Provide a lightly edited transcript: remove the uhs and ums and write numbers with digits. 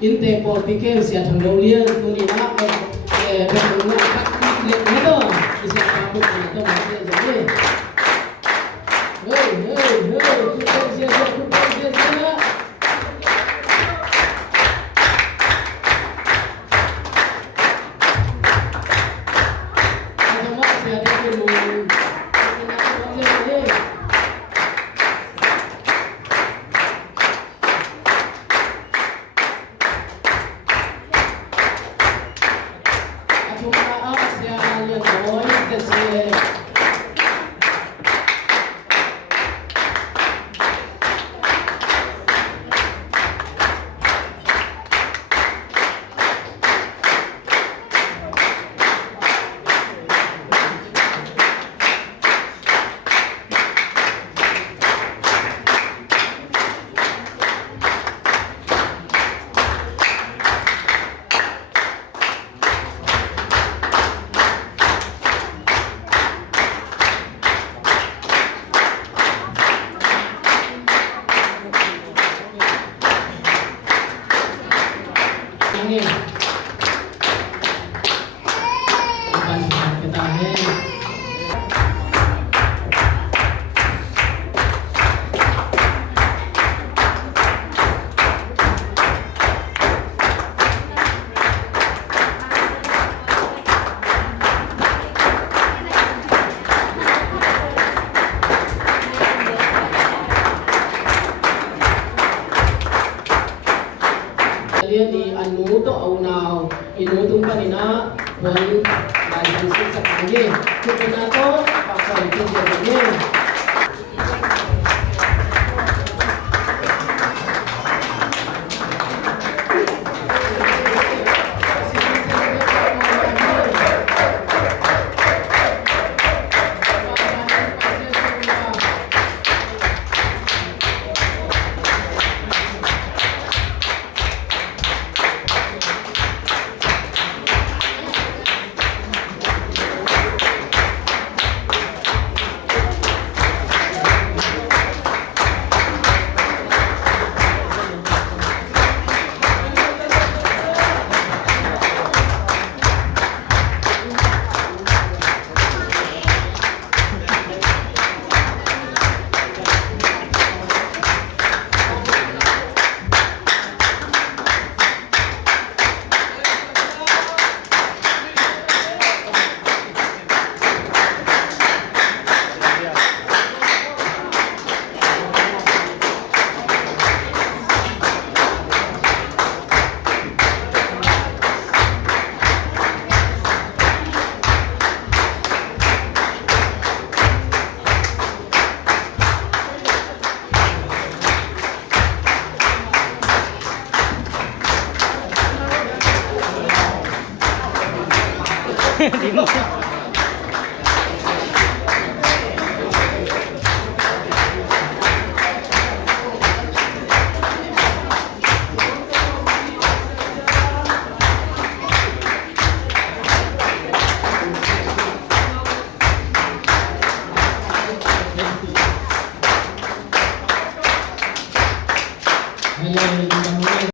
inte portike sia thangolian tuni na na le do isia kapu to ma se je hey sia na ini bukan kita di anu to au now inutung kanina wal license sa kanya kung na to pakai itu jadinya Di mo